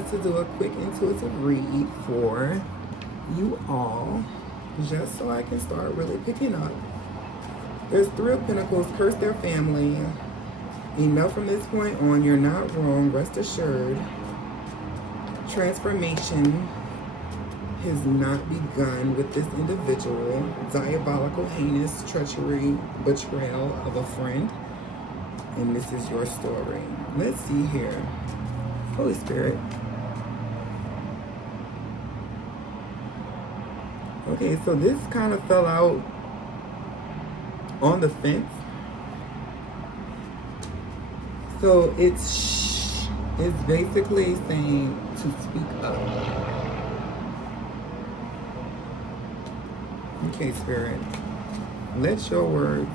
wanted to do a quick intuitive read for you all, just so I can start really picking up. There's Three of Pentacles, curse their family. Enough from this point on, you're not wrong, rest assured. Transformation has not begun with this individual. Diabolical, heinous treachery, betrayal of a friend. And this is your story. Let's see here. Holy Spirit. Okay, so this kind of fell out on the fence. So it's basically saying to speak up. Okay, Spirit. Let your words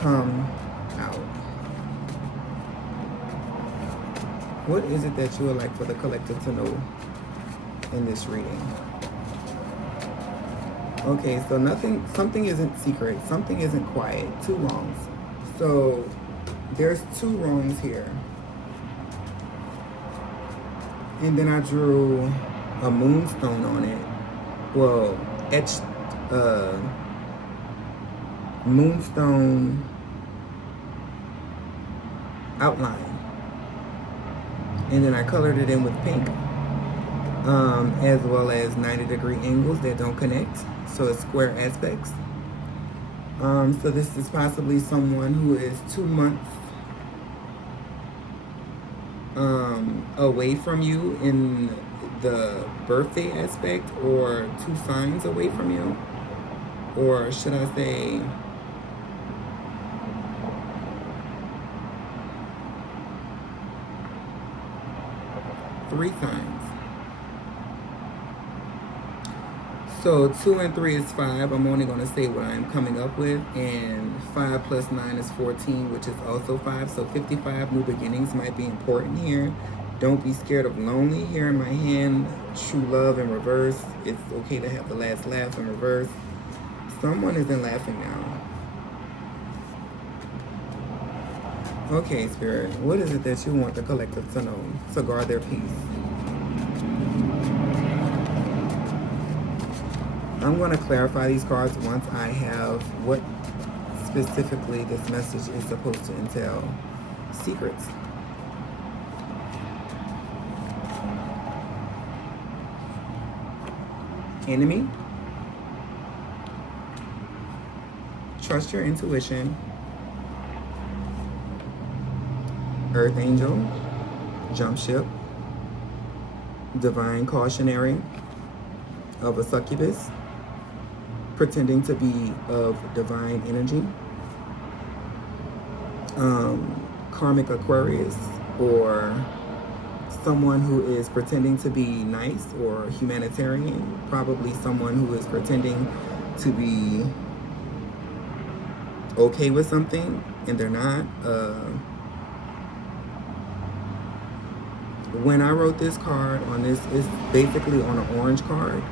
come out. What is it that you would like for the collective to know in this reading? Okay, so something isn't secret, something isn't quiet, two wrongs. So there's two wrongs here. And then I drew a moonstone on it. Well, etched moonstone outline. And then I colored it in with pink. As well as 90-degree angles that don't connect. So it's square aspects. So this is possibly someone who is 2 months away from you in the birthday aspect, or 2 signs away from you, or should I say 3 signs. So 2 and 3 is 5. I'm only going to say what I'm coming up with. And 5 plus 9 is 14, which is also 5. So 55 new beginnings might be important here. Don't be scared of lonely. Here in my hand, true love in reverse. It's okay to have the last laugh in reverse. Someone isn't laughing now. Okay, Spirit. What is it that you want the collective to know to guard their peace? I'm going to clarify these cards once I have what specifically this message is supposed to entail. Secrets. Enemy. Trust your intuition. Earth Angel. Jump ship. Divine cautionary of a succubus. Pretending to be of divine energy. Karmic Aquarius, or someone who is pretending to be nice or humanitarian. Probably someone who is pretending to be okay with something and they're not. When I wrote this card on this, it's basically on an orange card.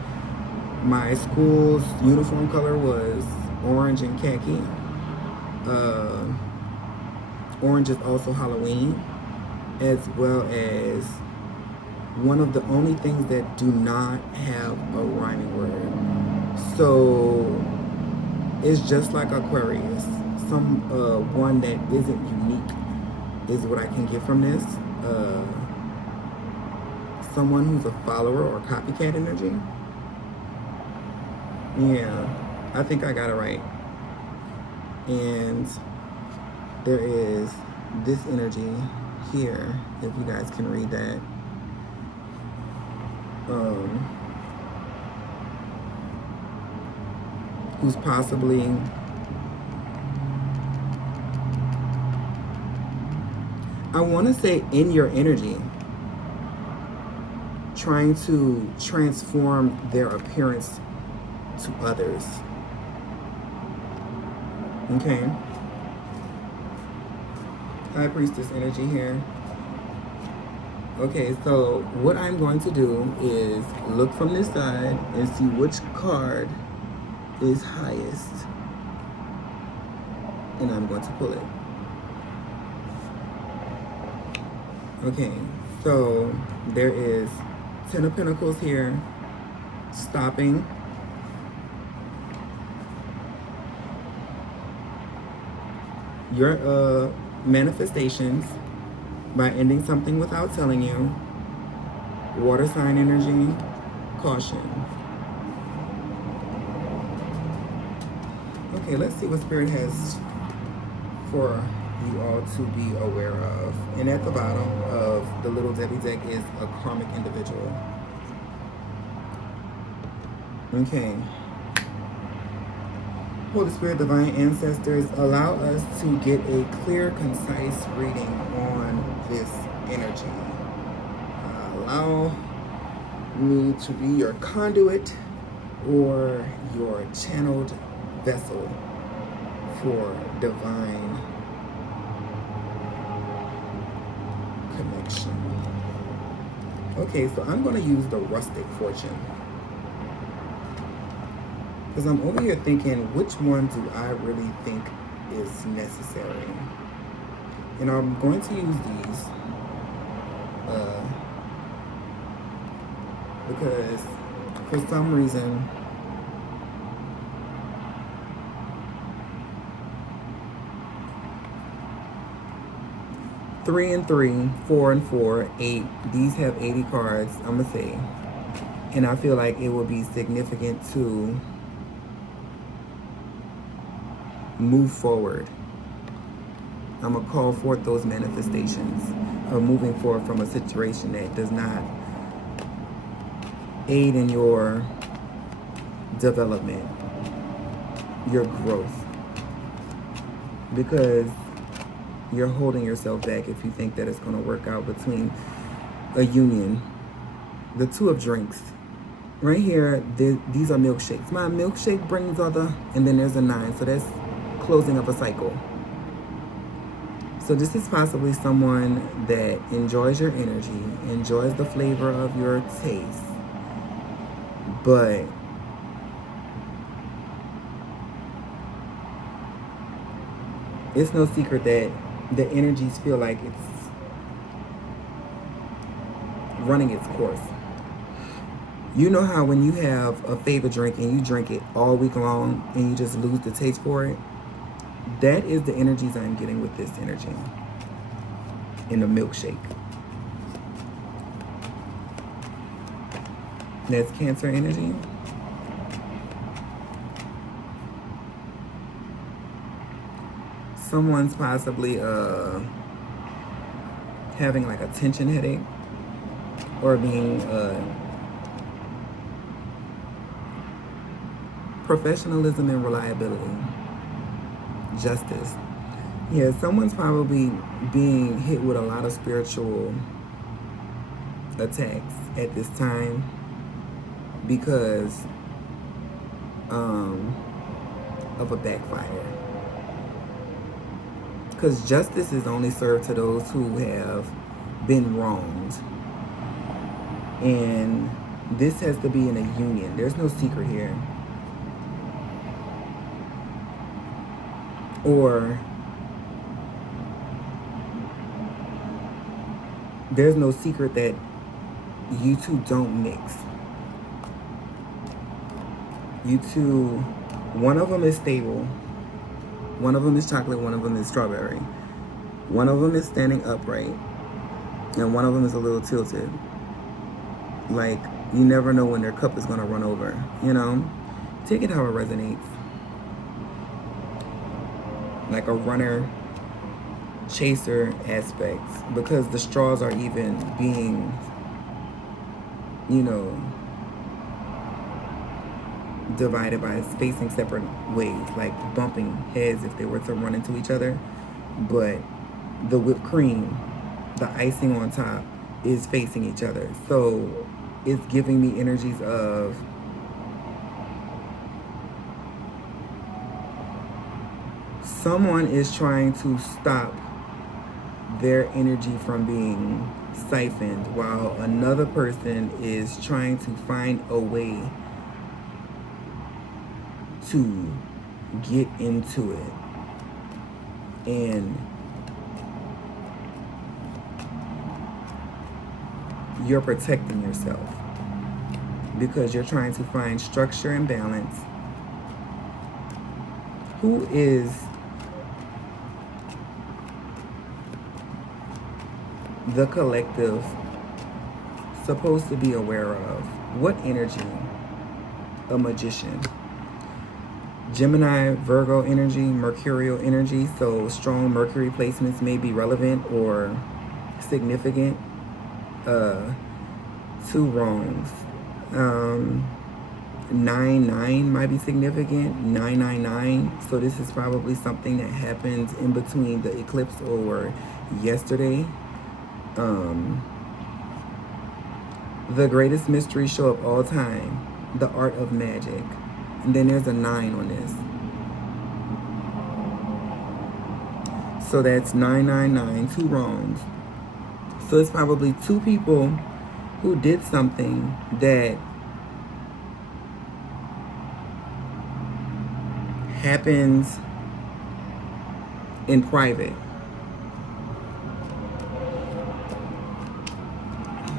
My school's uniform color was orange and khaki. Orange is also Halloween, as well as one of the only things that do not have a rhyming word. So it's just like Aquarius. One that isn't unique is what I can get from this. Someone who's a follower or copycat energy. Yeah, I think I got it right. And there is this energy here, if you guys can read that. Who's possibly I want to say in your energy, trying to transform their appearance to others. Okay. High Priestess energy here. Okay, so what I'm going to do is look from this side and see which card is highest. And I'm going to pull it. Okay, so there is Ten of Pentacles here, stopping. Your manifestations by ending something without telling you. Water sign energy, caution. Okay, let's see what Spirit has for you all to be aware of. And at the bottom of the Little Debbie deck is a karmic individual. Okay. Holy Spirit, divine ancestors, allow us to get a clear, concise reading on this energy. Allow me to be your conduit or your channeled vessel for divine connection. Okay, so I'm going to use the rustic fortune. Because I'm over here thinking, which one do I really think is necessary? And I'm going to use these because for some reason three and three, 4 and 4, 8, these have 80 cards, I'm gonna say. And I feel like it would be significant to move forward. I'm gonna call forth those manifestations of moving forward from a situation that does not aid in your development, your growth, because you're holding yourself back if you think that it's going to work out between a union. The Two of Drinks right here, these are milkshakes. My milkshake brings other, and then there's a 9, so that's closing of a cycle. So this is possibly someone that enjoys your energy, enjoys the flavor of your taste, but it's no secret that the energies feel like it's running its course. You know how when you have a favorite drink and you drink it all week long and you just lose the taste for it? That is the energies I'm getting with this energy in the milkshake. That's Cancer energy. Someone's possibly having like a tension headache or being professionalism and reliability, justice. Yeah, someone's probably being hit with a lot of spiritual attacks at this time because of a backfire. Because justice is only served to those who have been wronged. And this has to be in a union. There's no secret here. Or there's no secret that you two don't mix. You two, one of them is stable. One of them is chocolate, one of them is strawberry. One of them is standing upright. And one of them is a little tilted. Like, you never know when their cup is going to run over, you know? Take it how it resonates. Like a runner chaser aspect, because the straws are even being, you know, divided by facing separate ways, like bumping heads if they were to run into each other. But the whipped cream, the icing on top, is facing each other. So it's giving me energies of someone is trying to stop their energy from being siphoned while another person is trying to find a way to get into it. And you're protecting yourself because you're trying to find structure and balance. Who is the collective supposed to be aware of? What energy? A magician. Gemini, Virgo energy, Mercurial energy. So strong Mercury placements may be relevant or significant. Two wrongs. 9-9 might be significant. 999. So this is probably something that happened in between the eclipse or yesterday. The greatest mystery show of all time, the art of magic. And then there's a 9 on this. So that's 999, two wrongs. So it's probably two people who did something that happens in private.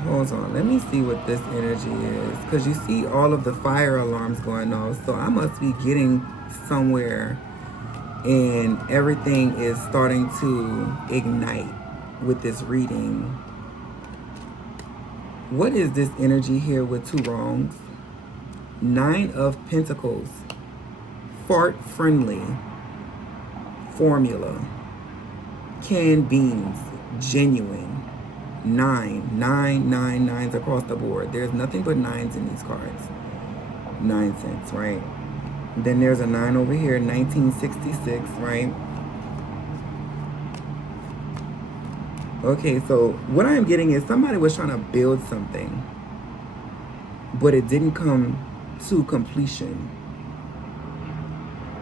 Hold on, let me see what this energy is. Because you see all of the fire alarms going off. So I must be getting somewhere and everything is starting to ignite with this reading. What is this energy here with two wrongs? 9 of Pentacles. Fart friendly. Formula. Canned beans. Genuine. 9 across the board. There's nothing but 9s in these cards. 9 cents, right? Then there's a 9 over here, 1966, right? Okay, so what I'm getting is somebody was trying to build something, but it didn't come to completion.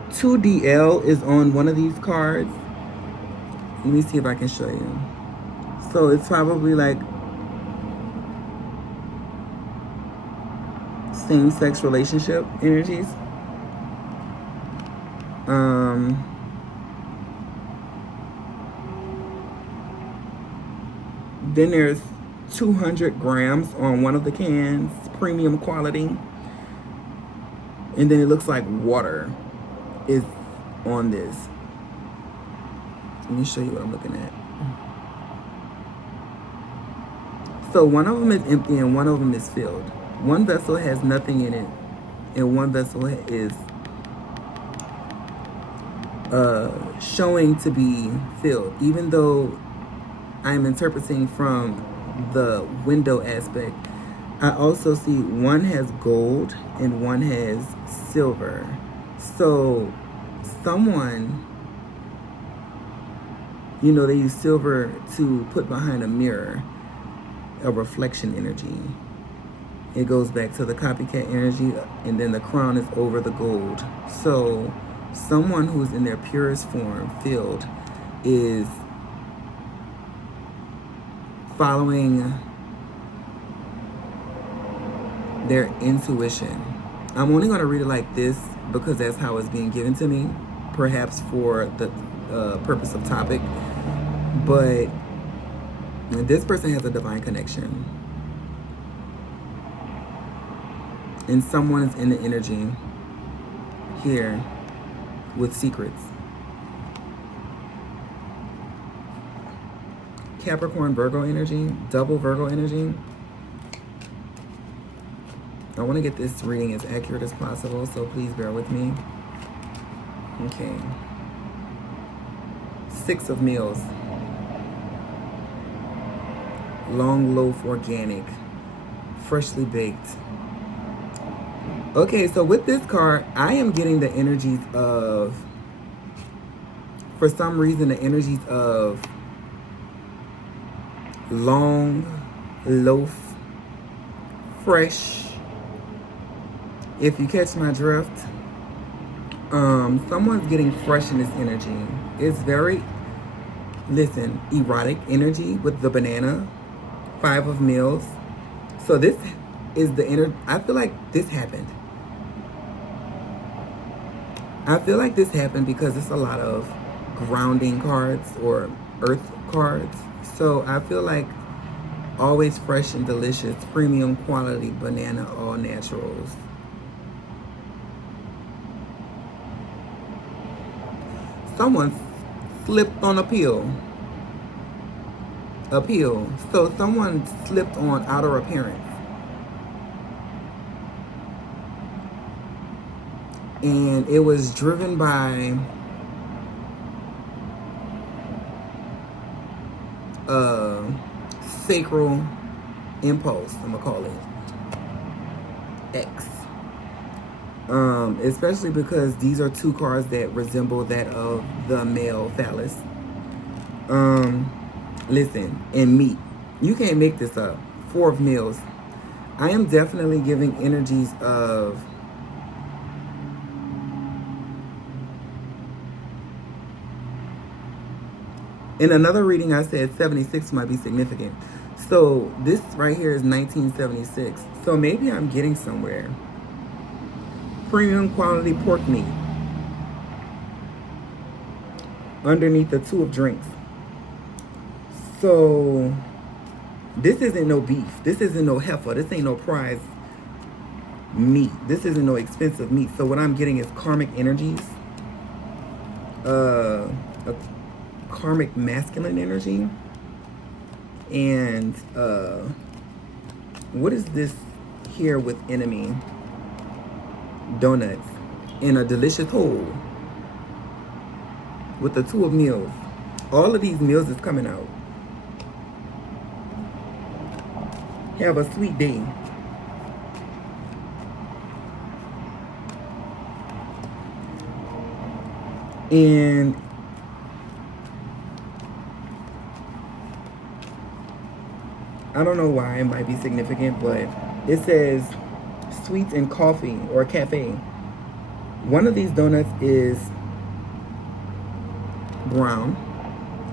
2DL is on one of these cards. Let me see if I can show you. So it's probably like same-sex relationship energies. Then there's 200 grams on one of the cans, premium quality. And then it looks like water is on this. Let me show you what I'm looking at. So one of them is empty and one of them is filled. One vessel has nothing in it and one vessel is showing to be filled. Even though I'm interpreting from the window aspect, I also see one has gold and one has silver. So someone, you know, they use silver to put behind a mirror, a reflection energy. It goes back to the copycat energy, and then the crown is over the gold. So someone who's in their purest form, filled, is following their intuition. I'm only going to read it like this because that's how it's being given to me, perhaps for the purpose of topic. But this person has a divine connection. And someone's in the energy here with secrets. Capricorn, Virgo energy, double Virgo energy. I want to get this reading as accurate as possible, so please bear with me. Okay. 6 of meals. Long loaf organic. Freshly baked. Okay, so with this card, I am getting the energies of, for some reason, the energies of long loaf, fresh. If you catch my drift, someone's getting fresh in this energy. It's very, listen, erotic energy with the banana, 5 of meals. So this is the energy. I feel like this happened. I feel like this happened because it's a lot of grounding cards or earth cards. So I feel like Always fresh and delicious, premium quality banana, all naturals. Someone slipped on a pill. So someone slipped on outer appearance. And it was driven by sacral impulse, I'm gonna call it X. Especially because these are two cards that resemble that of the male phallus. Listen, and meat. You can't make this up. 4 of meals. I am definitely giving energies of in another reading I said 76 might be significant. So this right here is 1976. So maybe I'm getting somewhere. Premium quality pork meat. Underneath the 2 of drinks. So this isn't no beef. This isn't no heifer. This ain't no prize meat. This isn't no expensive meat. So what I'm getting is karmic energies. A karmic masculine energy. And what is this here with enemy? Donuts in a delicious hole with the 2 of meals. All of these meals is coming out. Have a sweet day. And I don't know why it might be significant, but it says sweets and coffee or cafe. One of these donuts is brown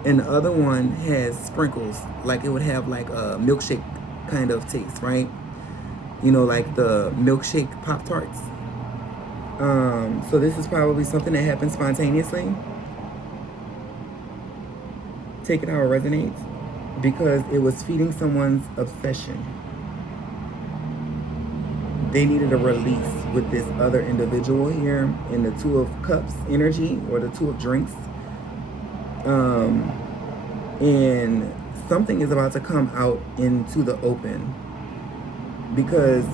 and the other one has sprinkles, like it would have like a milkshake kind of taste, right? You know, like the milkshake Pop-Tarts. So this is probably something that happens spontaneously. Take it how it resonates, because it was feeding someone's obsession. They needed a release with this other individual here in the 2 of cups energy or the 2 of drinks. And something is about to come out into the open, because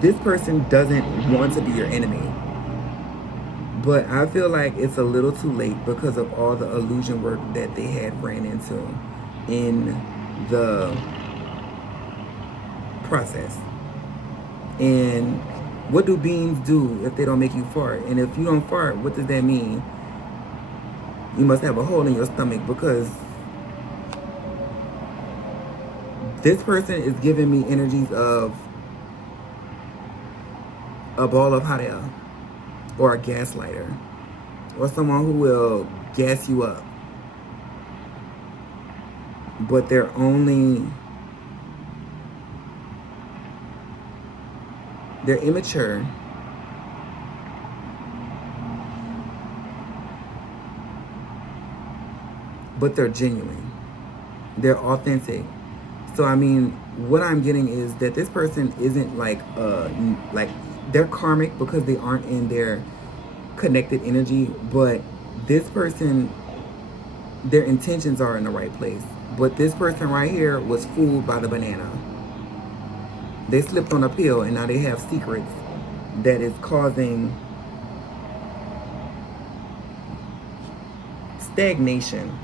this person doesn't want to be your enemy. But I feel like it's a little too late because of all the illusion work that they had ran into in the process. And what do beans do if they don't make you fart? And if you don't fart, what does that mean? You must have a hole in your stomach, because this person is giving me energies of a ball of hot air, or a gaslighter, or someone who will gas you up. But they're immature. But they're genuine. They're authentic. So I mean, what I'm getting is that this person isn't like they're karmic because they aren't in their connected energy, but this person, their intentions are in the right place. But this person right here was fooled by the banana. They slipped on a pill and now they have secrets that is causing stagnation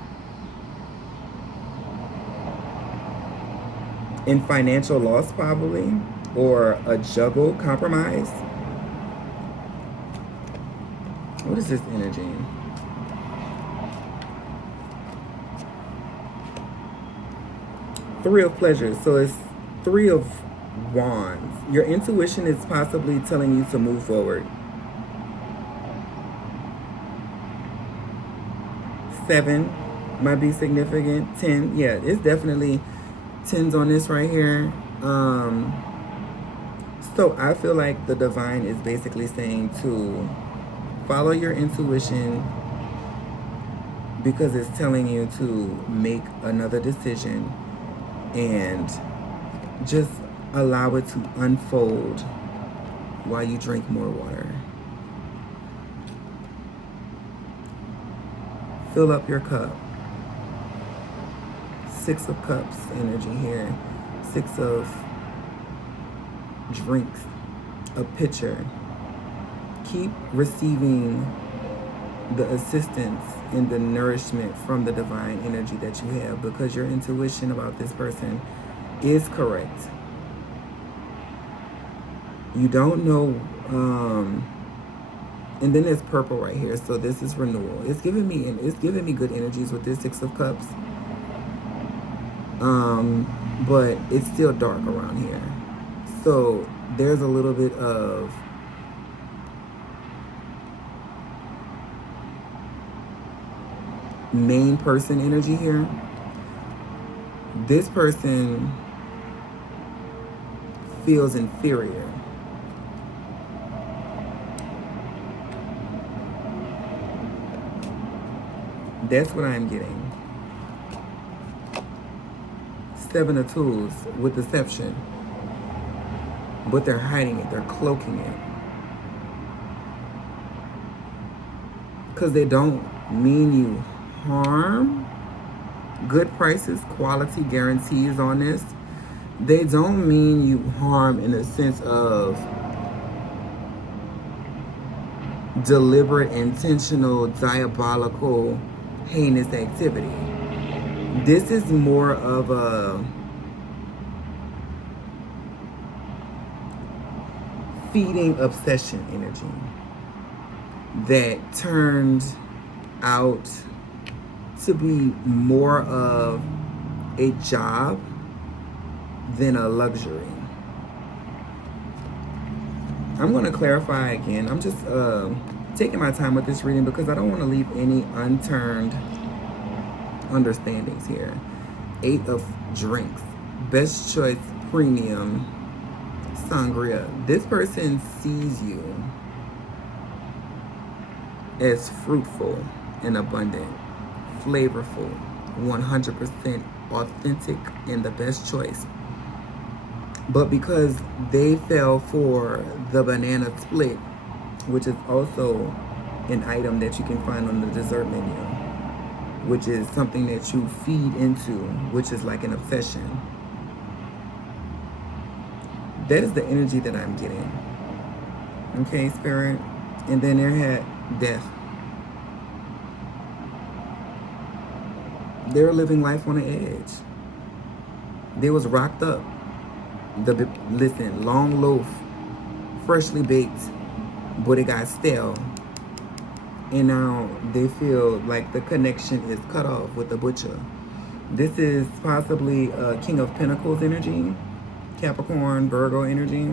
and financial loss, probably, or a juggle compromise. What is this energy? Three of pleasures. So it's 3 of wands. Your intuition is possibly telling you to move forward. 7 might be significant. 10, yeah, it's definitely 10s on this right here. So I feel like the divine is basically saying to follow your intuition, because it's telling you to make another decision and just allow it to unfold while you drink more water. Fill up your cup. 6 of Cups energy here. 6 of drinks, a pitcher. Keep receiving the assistance and the nourishment from the divine energy that you have, because your intuition about this person is correct. You don't know, and then there's purple right here, so this is renewal. It's giving me good energies with this 6 of Cups. But it's still dark around here. So there's a little bit of main person energy here. This person feels inferior. That's what I'm getting. 7 of Tools with deception. But they're hiding it. They're cloaking it. Because they don't mean you harm. Good prices, quality guarantees on this. They don't mean you harm in a sense of deliberate, intentional, diabolical, heinous activity. This is more of a feeding obsession energy that turned out to be more of a job than a luxury. I'm going to clarify again. I'm just taking my time with this reading because I don't want to leave any unturned understandings here. 8 of Drinks. Best Choice Premium Sangria. This person sees you as fruitful and abundant, flavorful, 100% authentic, and the best choice. But because they fell for the banana split, which is also an item that you can find on the dessert menu, which is something that you feed into, which is like an obsession. That is the energy that I'm getting. Okay, Spirit? And then there had death. They were living life on the edge. They was rocked up. Listen, long loaf, freshly baked, but it got stale. And now they feel like the connection is cut off with the butcher. This is possibly King of Pentacles energy, Capricorn, Virgo energy,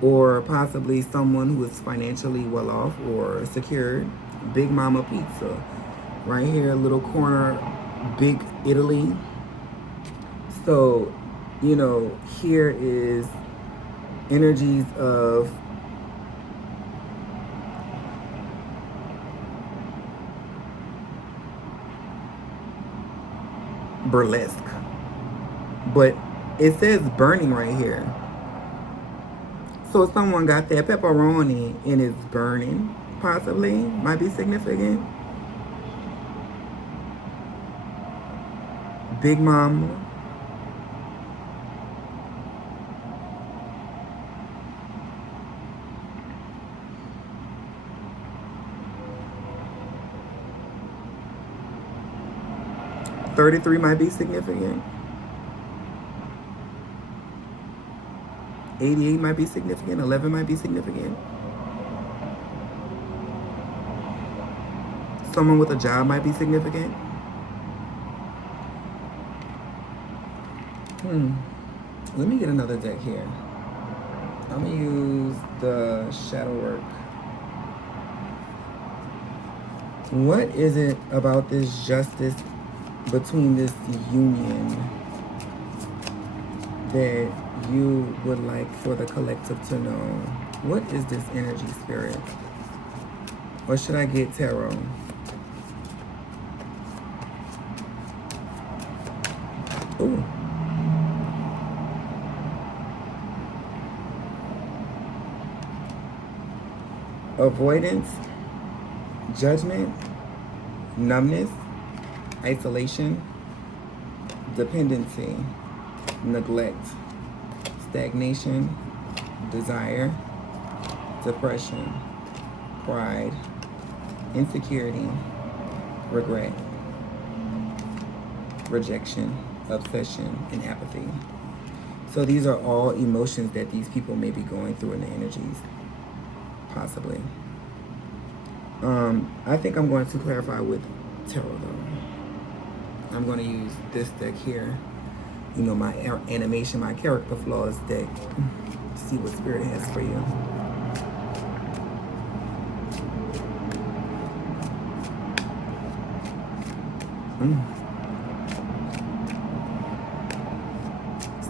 or possibly someone who is financially well off or secured. Big Mama Pizza. Right here, little corner, Big Italy. So, you know, here is energies of burlesque. But it says burning right here. So someone got that pepperoni and it's burning, possibly, might be significant. Big Mama. $33 might be significant. 88 might be significant. 11 might be significant. Someone with a job might be significant. Let me get another deck here. I'm going to use the shadow work. What is it about this justice between this union that you would like for the collective to know? What is this energy, Spirit? Or should I get tarot? Ooh, avoidance, judgment, numbness, isolation, dependency, neglect, stagnation, desire, depression, pride, insecurity, regret, rejection, obsession, and apathy. So these are all emotions that these people may be going through in the energies, possibly. I think I'm going to clarify with tarot though. I'm going to use this deck here. You know, my animation, my character flaws deck. See what Spirit has for you.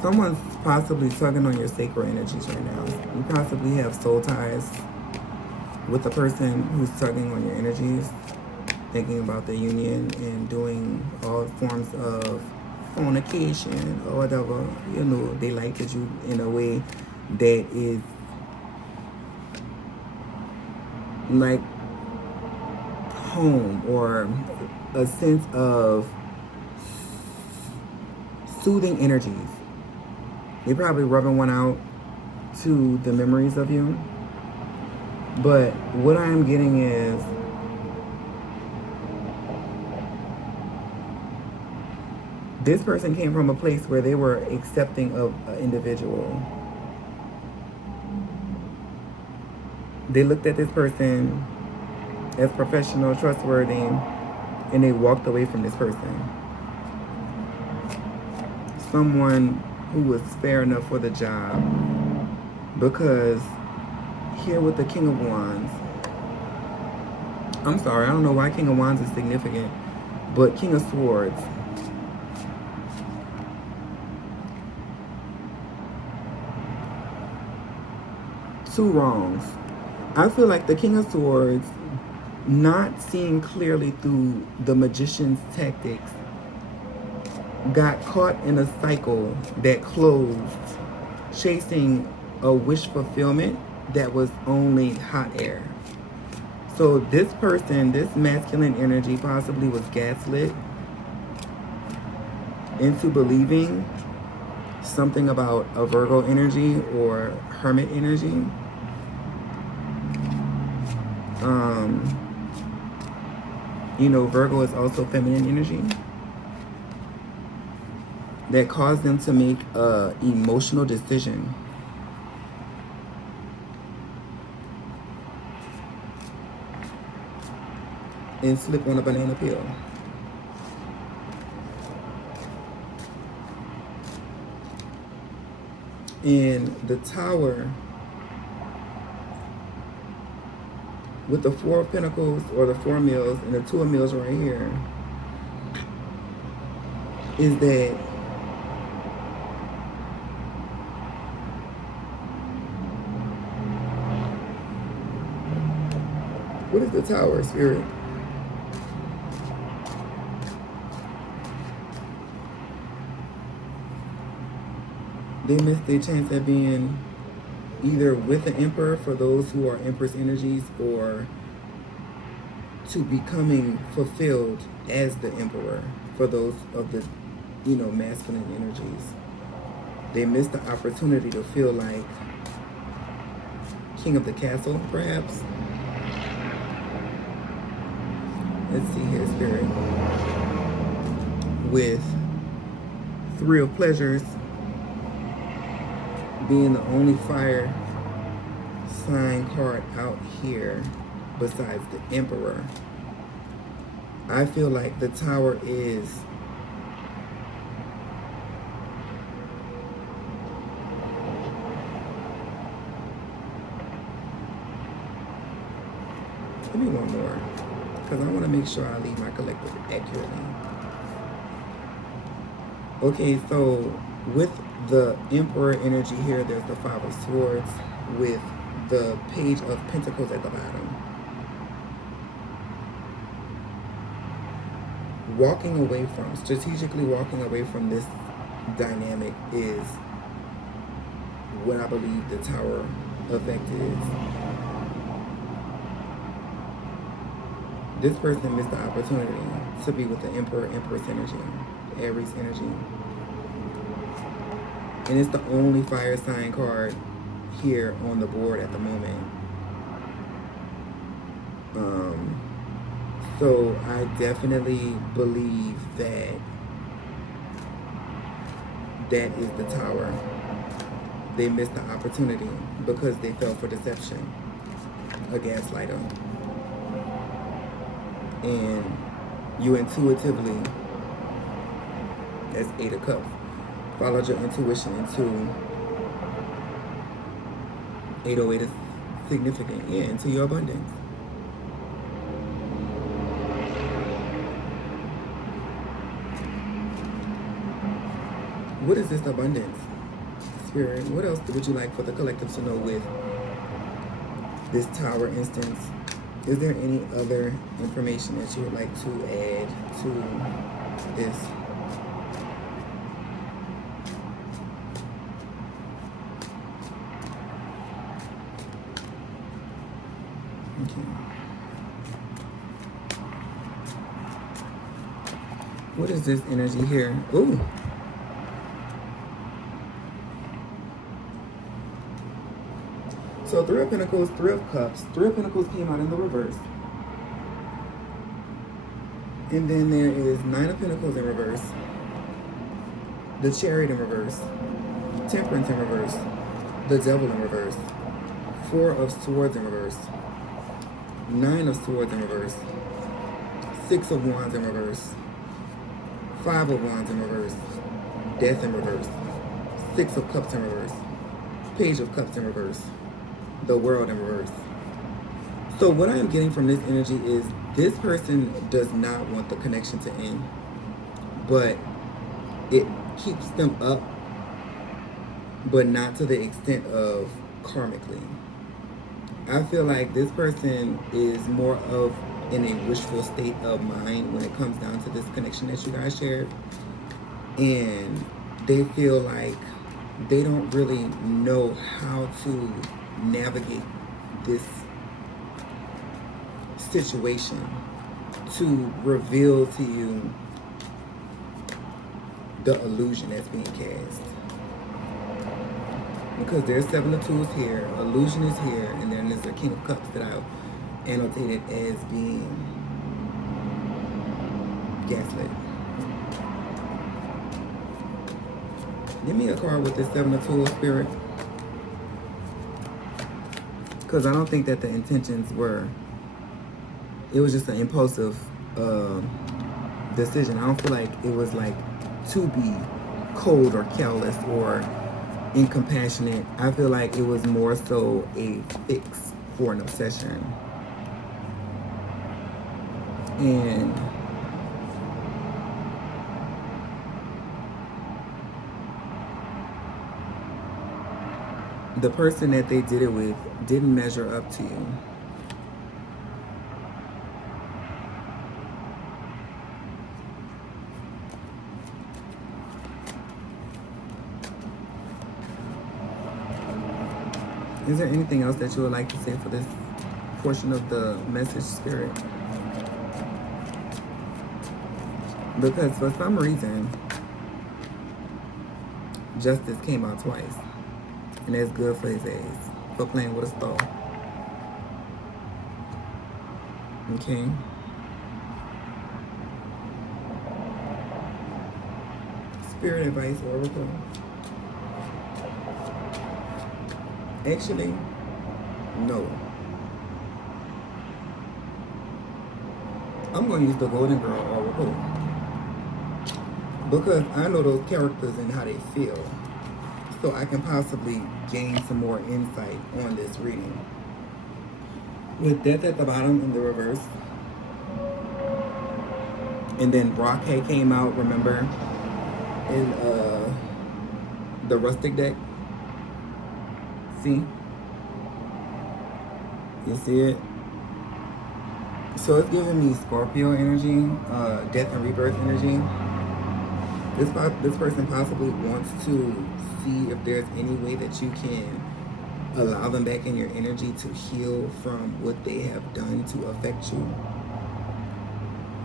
Someone's possibly tugging on your sacred energies right now. You possibly have soul ties with the person who's tugging on your energies, thinking about the union and doing all forms of fornication or whatever. You know, they like you in a way that is like home, or a sense of soothing energies. They're probably rubbing one out to the memories of you. But what I'm getting is this person came from a place where they were accepting of an individual. They looked at this person as professional, trustworthy, and they walked away from this person. Someone who was fair enough for the job, because here with the King of Wands, I'm sorry, I don't know why King of Wands is significant, but King of Swords, two wrongs. I feel like the King of Swords, not seeing clearly through the magician's tactics, got caught in a cycle that closed, chasing a wish fulfillment that was only hot air. So this person, this masculine energy, possibly was gaslit into believing something about a Virgo energy or hermit energy. You know, Virgo is also feminine energy. That caused them to make a emotional decision. And slip on a banana peel. And the Tower, with the Four of Pentacles or the Four of Mills and the Two of Mills right here, is that what is the Tower, Spirit? They missed their chance at being either with the Emperor for those who are Empress energies, or to becoming fulfilled as the Emperor for those of the, you know, masculine energies. They missed the opportunity to feel like king of the castle, perhaps. Let's see here, Spirit. With Three of Pleasures being the only fire sign card out here besides the Emperor, I feel like the Tower is give me one more, because I want to make sure I leave my collective accurately. Okay, so with the Emperor energy here, there's the Five of Swords with the Page of Pentacles at the bottom. Strategically walking away from this dynamic is what I believe the Tower effect is. This person missed the opportunity to be with the Emperor, Empress energy, Aries energy. And it's the only fire sign card here on the board at the moment. So I definitely believe that that is the Tower. They missed the opportunity because they fell for deception, a gaslighter. And you intuitively, as 8 of Cups, followed your intuition into 808 is significant, into your abundance. What is this abundance, Spirit? What else would you like for the collective to know with this Tower instance? Is there any other information that you would like to add to this? Okay. What is this energy here? Ooh. So 3 of Pentacles, 3 of Cups. 3 of Pentacles came out in the reverse. And then there is 9 of Pentacles in reverse. The Chariot in reverse. Temperance in reverse. The Devil in reverse. 4 of Swords in reverse. 9 of Swords in reverse. 6 of Wands in reverse. 5 of Wands in reverse. Death in reverse. 6 of Cups in reverse. Page of Cups in reverse. The World in reverse. So what I am getting from this energy is this person does not want the connection to end, but it keeps them up, but not to the extent of karmically. I feel like this person is more of in a wishful state of mind when it comes down to this connection that you guys shared, and they feel like they don't really know how to navigate this situation to reveal to you the illusion that's being cast. Because there's 7 of Tools here, illusion is here, and then there's a King of Cups that I've annotated as being gaslit. Give me a card with this 7 of Tools, Spirit. Because I don't think that the intentions were, it was just an impulsive decision. I don't feel like it was like to be cold or callous or incompassionate. I feel like it was more so a fix for an obsession. And the person that they did it with didn't measure up to you. Is there anything else that you would like to say for this portion of the message, Spirit? Because for some reason, Justice came out twice. And that's good for his ass, for playing with a star. Okay. Spirit advice, Oracle. Actually, no. I'm going to use the Golden Girl Oracle. Because I know those characters and how they feel. So I can possibly gain some more insight on this reading. With Death at the bottom in the reverse. And then Brockhead came out, remember? In the Rustic deck. See? You see it? So it's giving me Scorpio energy, death and rebirth energy. This person possibly wants to see if there's any way that you can allow them back in your energy to heal from what they have done to affect you.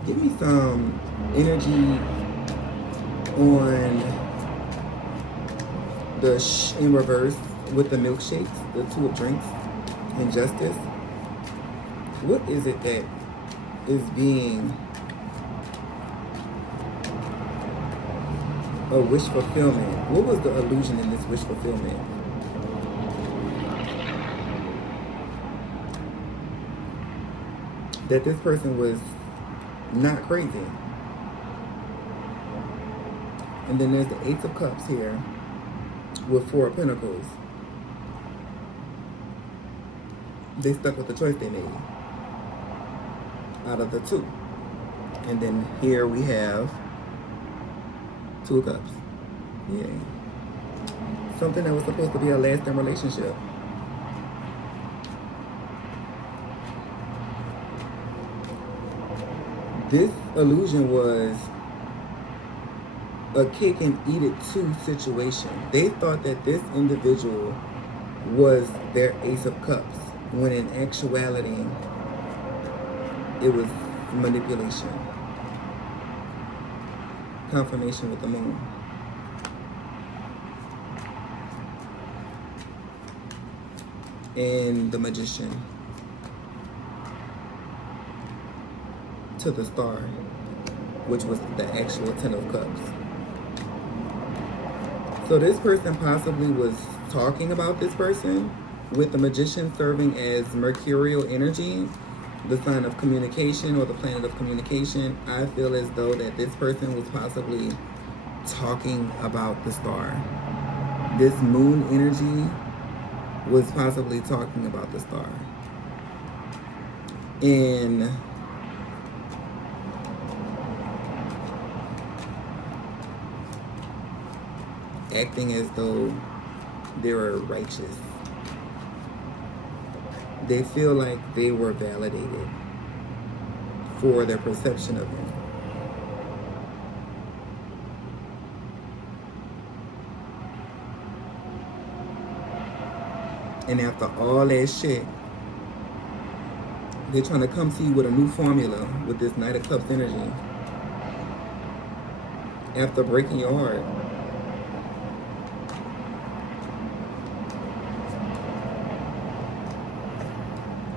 Give me some energy on the in reverse with the milkshakes, the two of drinks, injustice. What is it that is being a wish fulfillment? What was the illusion in this wish fulfillment? That this person was not crazy. And then there's the Eight of Cups here with Four of Pentacles. They stuck with the choice they made out of the two. And then here we have Two of Cups. Yay. Something that was supposed to be a lasting relationship. This illusion was a cake and eat it too situation. They thought that this individual was their Ace of Cups, when in actuality, it was manipulation. Confirmation with the moon. And the Magician. To the Star, which was the actual Ten of Cups. So this person possibly was talking about this person, with the Magician serving as mercurial energy, the sign of communication or the planet of communication. I feel as though that this person was possibly talking about the star. This moon energy was possibly talking about the star. And acting as though they were righteous. They feel like they were validated for their perception of him. And after all that shit, they're trying to come to you with a new formula with this Knight of Cups energy. After breaking your heart.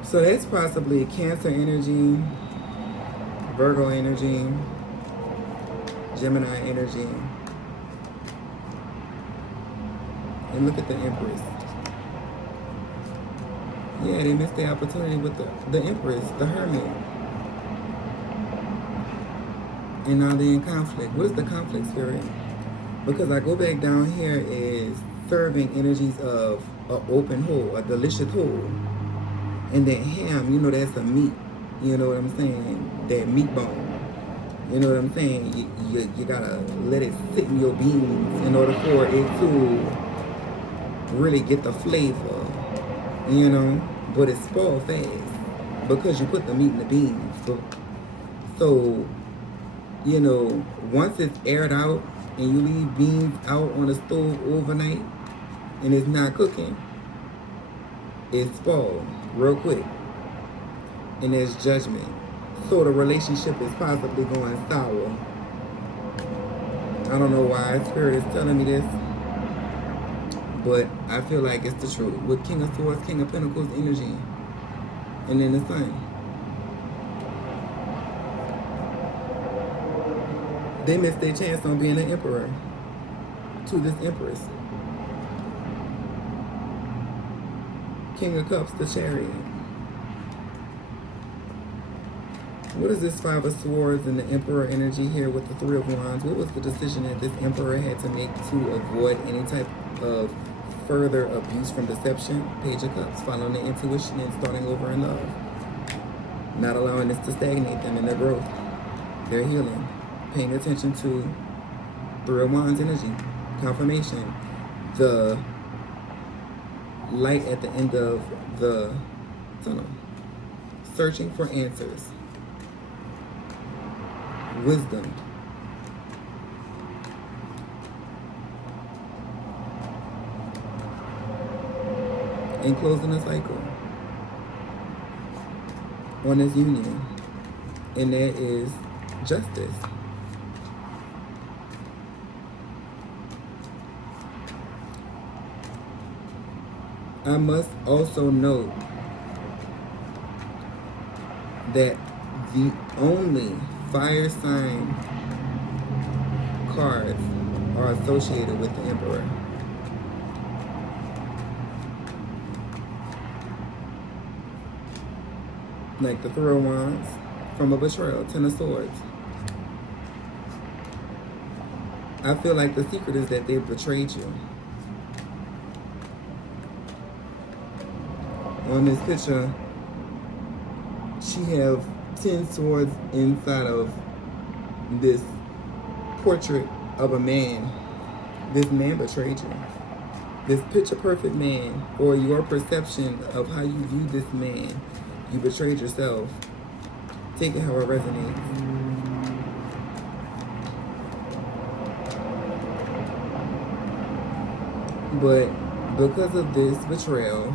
So that's possibly Cancer energy, Virgo energy, Gemini energy. And look at the Empress. Yeah, they missed the opportunity with the Empress, the Hermit. And now they're in conflict. What is the conflict spirit? Because I go back down here is serving energies of an open whole, a delicious whole. And that ham, you know, that's a meat. You know what I'm saying? That meat bone. You know what I'm saying? You gotta let it sit in your beans in order for it to really get the flavor. You know? But it's spoiled fast because you put the meat in the beans. So, you know, once it's aired out and you leave beans out on the stove overnight and it's not cooking, it's spoiled real quick. And there's judgment. So the relationship is possibly going sour. I don't know why Spirit is telling me this, but I feel like it's the truth. With King of Swords, King of Pentacles energy, and then the Sun. They missed their chance on being an emperor to this Empress. King of Cups, the Chariot. What is this Five of Swords and the Emperor energy here with the Three of Wands? What was the decision that this Emperor had to make to avoid any type of further abuse from deception? Page of Cups, following their intuition and starting over in love. Not allowing this to stagnate them in their growth, their healing. Paying attention to Three of Wands energy. Confirmation. The light at the end of the tunnel. Searching for answers. Wisdom. And closing a cycle on this union. And that is justice. I must also note that the only fire sign cards are associated with the Emperor. Like the Three of Wands from a betrayal, Ten of Swords. I feel like the secret is that they betrayed you. On this picture, she have 10 swords inside of this portrait of a man. This man betrayed you. This picture perfect man, or your perception of how you view this man, you betrayed yourself. Take it how it resonates. But because of this betrayal,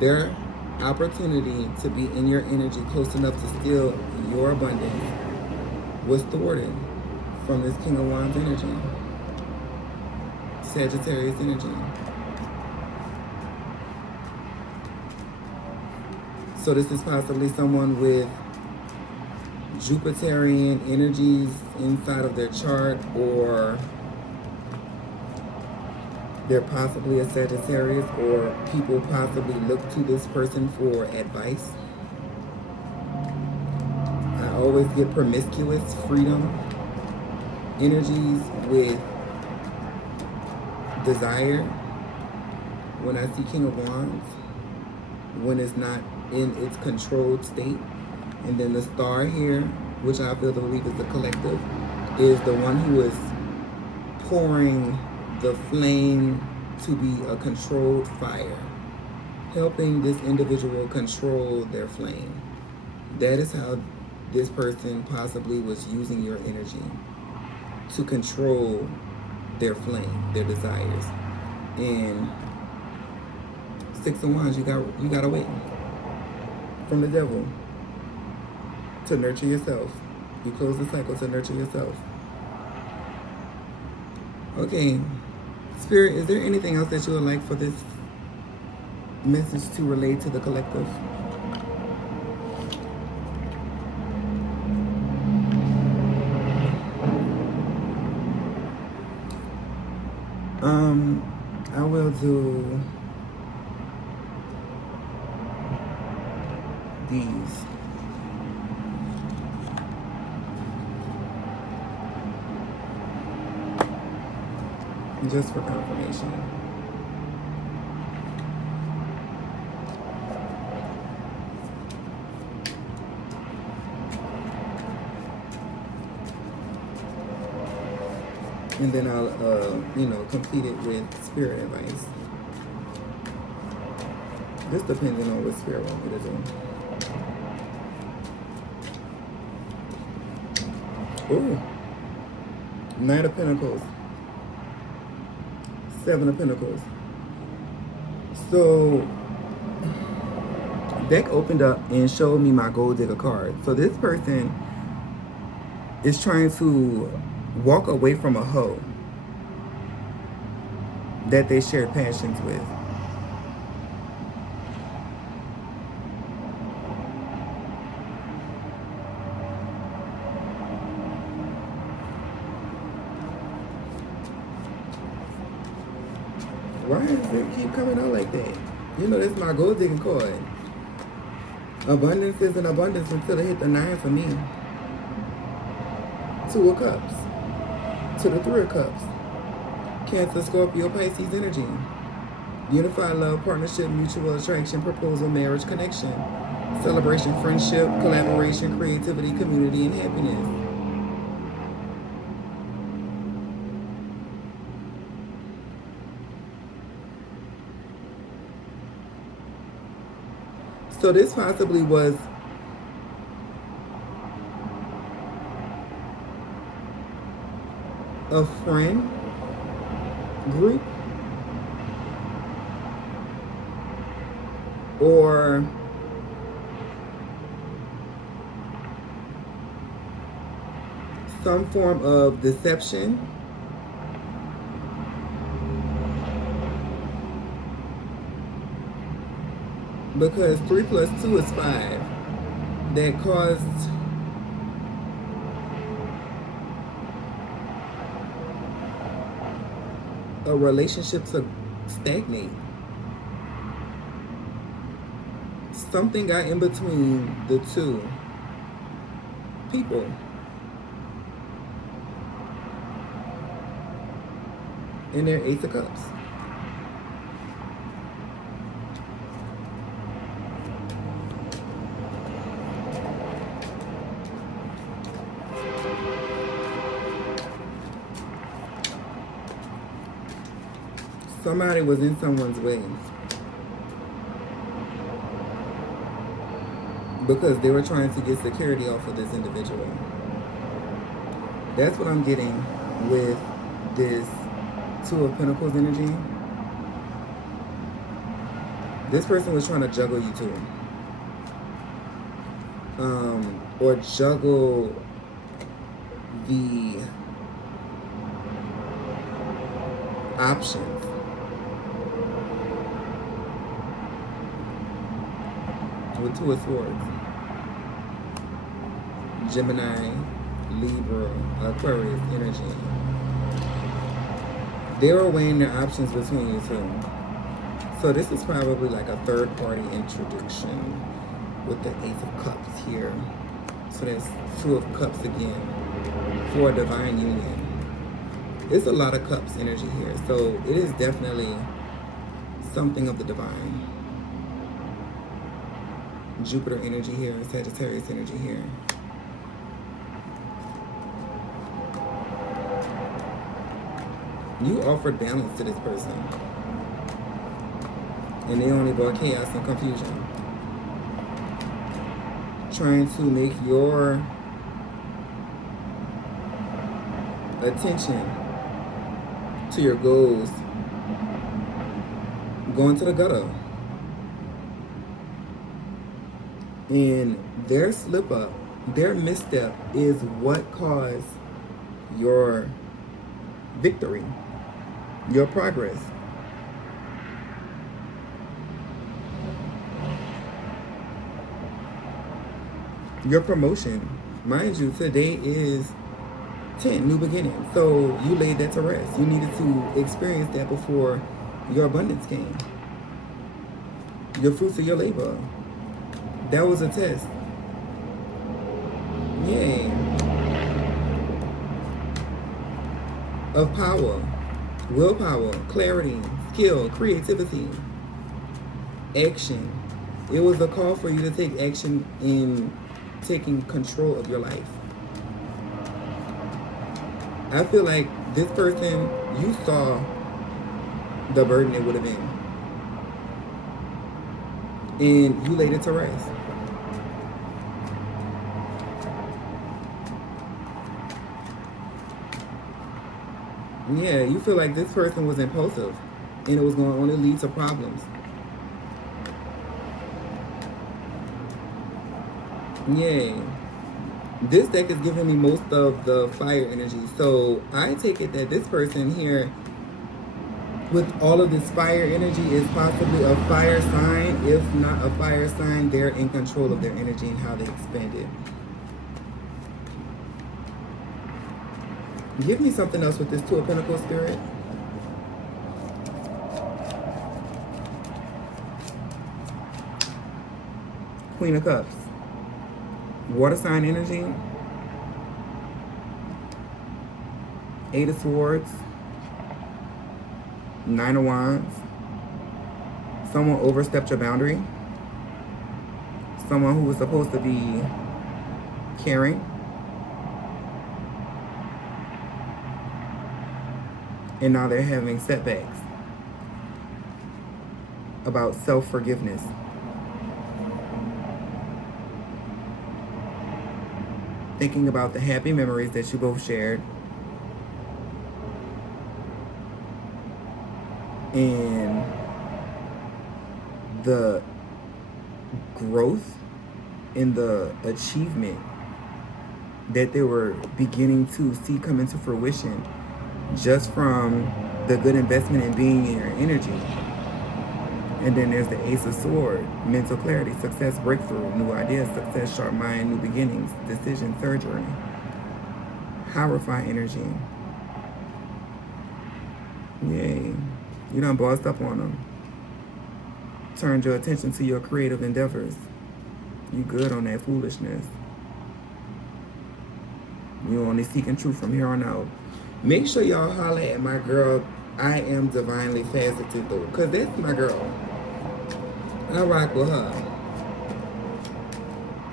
their opportunity to be in your energy close enough to steal your abundance was thwarted from this King of Wands energy, Sagittarius energy. So this is possibly someone with Jupiterian energies inside of their chart, or they're possibly a Sagittarius, or people possibly look to this person for advice. I always get promiscuous freedom energies with desire when I see King of Wands, when it's not in its controlled state. And then the star here, which I feel to believe is the collective, is the one who is pouring the flame to be a controlled fire, helping this individual control their flame. That is how this person possibly was using your energy to control their flame, their desires. And Six of Wands, you gotta wait from the devil to nurture yourself. You close the cycle to nurture yourself. Okay, Spirit, is there anything else that you would like for this message to relate to the collective? I will do these. Just for confirmation. And then I'll, complete it with spirit advice. Just depending on what spirit wants me to do. Ooh. Knight of Pentacles. Seven of Pentacles. So, deck opened up and showed me my Gold Digger card. So this person is trying to walk away from a hoe that they shared passions with. Why does it keep coming out like that? You know, that's my gold digging card. Abundance is an abundance until it hit the 9 for me. 2 of Cups to the 3 of Cups. Cancer, Scorpio, Pisces energy. Unified love, partnership, mutual attraction, proposal, marriage, connection. Celebration, friendship, collaboration, creativity, community, and happiness. So this possibly was a friend group, or some form of deception. Because 3 plus 2 is 5. That caused a relationship to stagnate. Something got in between the two people. And they're Ace of Cups. Somebody was in someone's way because they were trying to get security off of this individual. That's what I'm getting with this Two of Pentacles energy. This person was trying to juggle you too. Or juggle the options. With Two of Swords. Gemini, Libra, Aquarius energy. They were weighing their options between you two. So this is probably like a third party introduction with the Ace of Cups here. So there's Two of Cups again for a divine union. It's a lot of cups energy here. So it is definitely something of the divine. Jupiter energy here, Sagittarius energy here. You offered balance to this person. And they only brought chaos and confusion. Trying to make your attention to your goals going to the gutter. And their slip up, their misstep is what caused your victory, your progress. Your promotion. Mind you, today is 10, new beginning. So you laid that to rest. You needed to experience that before your abundance came. Your fruits of your labor. That was a test. Yay. Of power, willpower, clarity, skill, creativity, action. It was a call for you to take action in taking control of your life. I feel like this person, you saw the burden it would have been. And you laid it to rest. Yeah, you feel like this person was impulsive and it was going to only lead to problems. Yay. This deck is giving me most of the fire energy. So I take it that this person here with all of this fire energy is possibly a fire sign. If not a fire sign, they're in control of their energy and how they expend it. Give me something else with this Two of Pentacles, Spirit. Queen of Cups. Water sign energy. Eight of Swords. Nine of Wands. Someone overstepped your boundary. Someone who was supposed to be caring. And now they're having setbacks about self-forgiveness. Thinking about the happy memories that you both shared. And the growth and the achievement that they were beginning to see come into fruition just from the good investment in being in your energy. And then there's the Ace of Swords, mental clarity, success, breakthrough, new ideas, success, sharp mind, new beginnings, decision, surgery, high refined energy. Yay. You done bossed up on them. Turned your attention to your creative endeavors. You good on that foolishness. You only seeking truth from here on out. Make sure y'all holler at my girl, I Am Divinely Faceted, though, because that's my girl. I rock with her.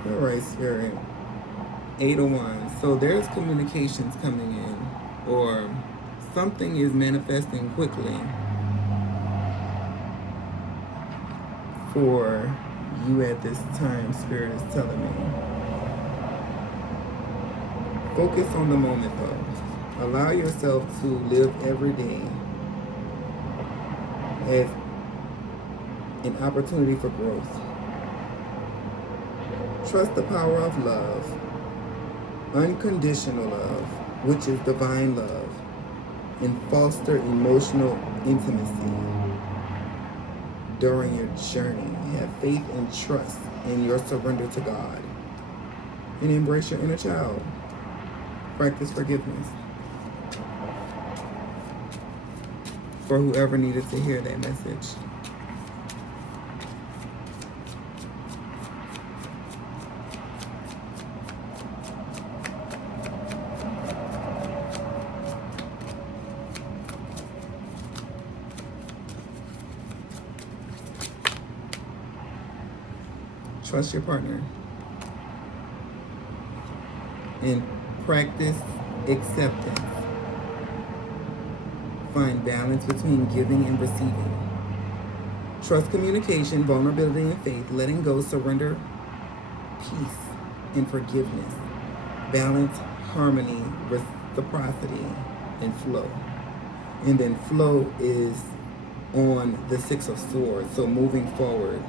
All right, Spirit. 8 of Wands. So there's communications coming in, or something is manifesting quickly for you at this time, Spirit is telling me. Focus on the moment, though. Allow yourself to live every day as an opportunity for growth. Trust the power of love, unconditional love, which is divine love, and foster emotional intimacy during your journey. Have faith and trust in your surrender to God, and embrace your inner child. Practice forgiveness. For whoever needed to hear that message. Trust your partner. And practice acceptance. Find balance between giving and receiving. Trust communication, vulnerability, and faith. Letting go, surrender, peace, and forgiveness. Balance, harmony, reciprocity, and flow. And then flow is on the 6 of Swords, so moving forward.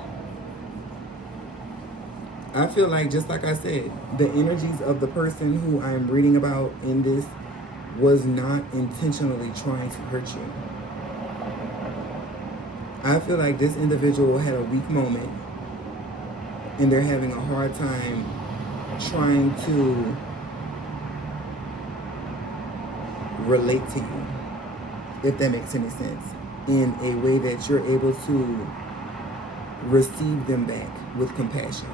I feel like, just like I said, the energies of the person who I'm reading about in this was not intentionally trying to hurt you. I feel like this individual had a weak moment and they're having a hard time trying to relate to you, if that makes any sense, in a way that you're able to receive them back with compassion.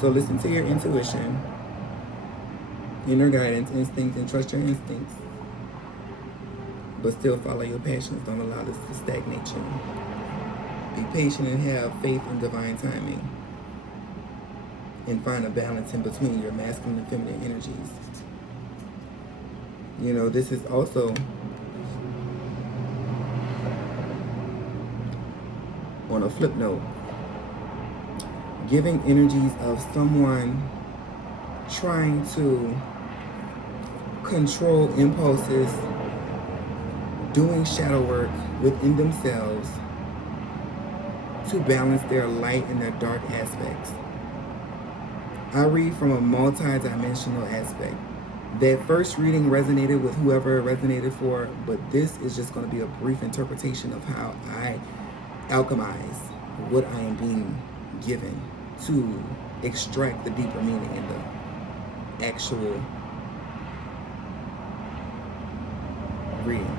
So listen to your intuition, inner guidance, instincts, and trust your instincts. But still follow your passions. Don't allow this to stagnate you. Be patient and have faith in divine timing. And find a balance in between your masculine and feminine energies. You know, this is also on a flip note, giving energies of someone trying to control impulses, doing shadow work within themselves to balance their light and their dark aspects. I read from a multi-dimensional aspect. That first reading resonated with whoever it resonated for, but this is just going to be a brief interpretation of how I alchemize what I am being given to extract the deeper meaning in the actual reading.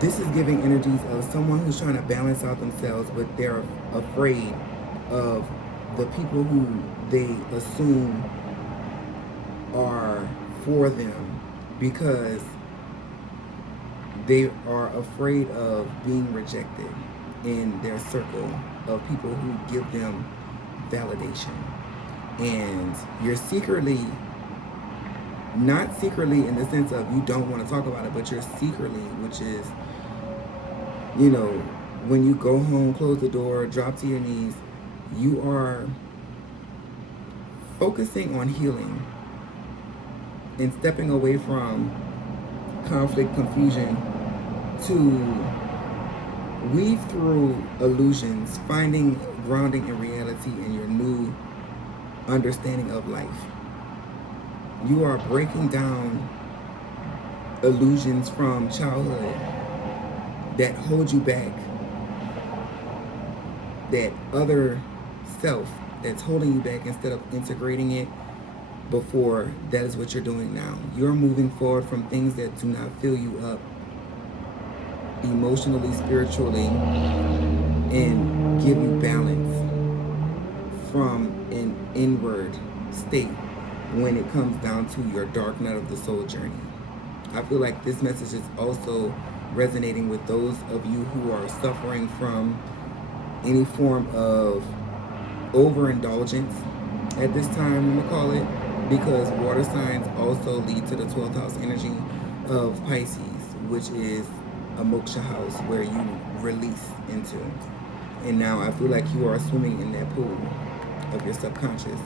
This is giving energies of someone who's trying to balance out themselves, but they're afraid of the people who they assume are for them because they are afraid of being rejected in their circle of people who give them validation. And you're secretly, not secretly in the sense of you don't want to talk about it, but you're secretly, which is, you know, when you go home, close the door, drop to your knees, you are focusing on healing and stepping away from conflict, confusion, to weave through illusions, finding grounding in reality and your new understanding of life. You are breaking down illusions from childhood that hold you back, that other self that's holding you back, instead of integrating it before. That is what you're doing now. You're moving forward from things that do not fill you up emotionally, spiritually, and give you balance from an inward state when it comes down to your dark night of the soul journey. I feel like this message is also resonating with those of you who are suffering from any form of overindulgence at this time, I'm going to call it, because water signs also lead to the 12th house energy of Pisces, which is a moksha house where you release into. And now I feel like you are swimming in that pool of your subconscious,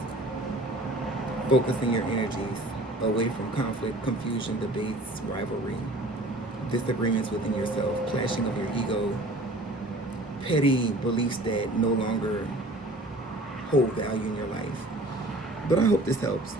focusing your energies away from conflict, confusion, debates, rivalry, disagreements within yourself, clashing of your ego, petty beliefs that no longer hold value in your life. But I hope this helps.